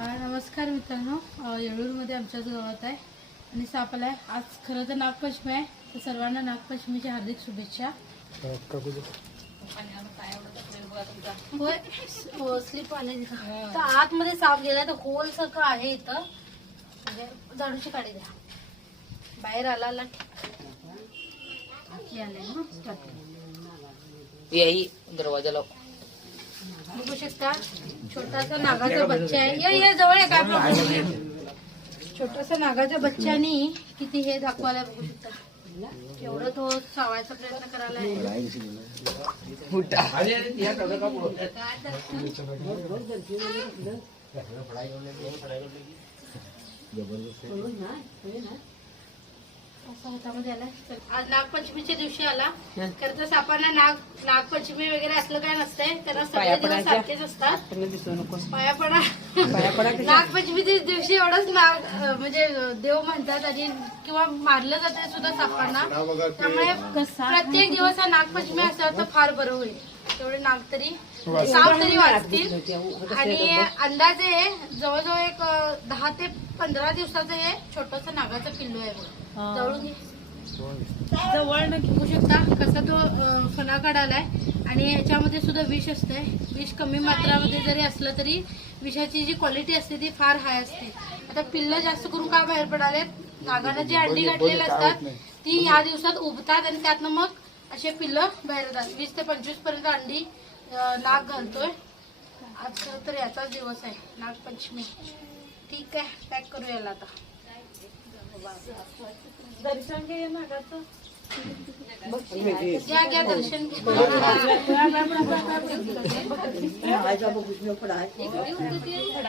नमस्कार मित्रांनो, येळूरमध्ये आमच्याच गावात आहे आणि सापला आहे. आज खरं तर नागपंचमी आहे, तर सर्वांना नागपंचमीच्या हार्दिक शुभेच्छा. होय, स्लिप आले तर आतमध्ये साप गेला तर होल सारखं आहे इथं. म्हणजे झाडूची काढी द्या, बाहेर आला आले दरवाजा लाव. बघू शकता छोटासा नागाचा बच्चा आहे. ये जवळ आहे, काय प्रॉब्लेम नाही. छोटासा नागाच्या बच्चानी किती हे दाखवायला बघू शकता. एवढं तो चावायचा प्रयत्न करायला. आज नागपंचमीच्या दिवशी आला. खरं तर सापांना नागपंचमी वगैरे असलं काय नसतंय, त्यांना सगळे दिवस सारखेच असतात. पाया पडा. नागपंचमीच्या दिवशी एवढंच नाग म्हणजे देव म्हणतात आणि किंवा मारलं जाते सुद्धा सापांना. त्यामुळे प्रत्येक दिवस हा नागपंचमी असल्यावर तर फार बरं होईल. तेवढे नाग तरी साप तरी वाचतील. आणि अंदाजे जवळजवळ एक 10 ते 15 दिवसाचं हे छोटस नागाचं पिल्लू आहे. जवळून जवळ घेऊ शकता कसा तो फणा काढालाय. आणि ह्याच्यामध्ये सुद्धा विष असतंय. विष कमी मात्रामध्ये जरी असलं तरी विषाची जी क्वालिटी असते ती फार हाय असते. आता पिल्लं जास्त करून का बाहेर पडालेत, नागानं जी अंडी घातलेली असतात ती या दिवसात उबतात आणि त्यातनं मग असे पिल्लं बाहेर येतात. 20 ते 25 पर्यंत अंडी नाग घालतोय. आज तर याचाच दिवस आहे नागपंचमी. ठीक आहे, पॅक करूया याला आता. दर्शन घे नागाचं. घ्या दर्शन घ्या.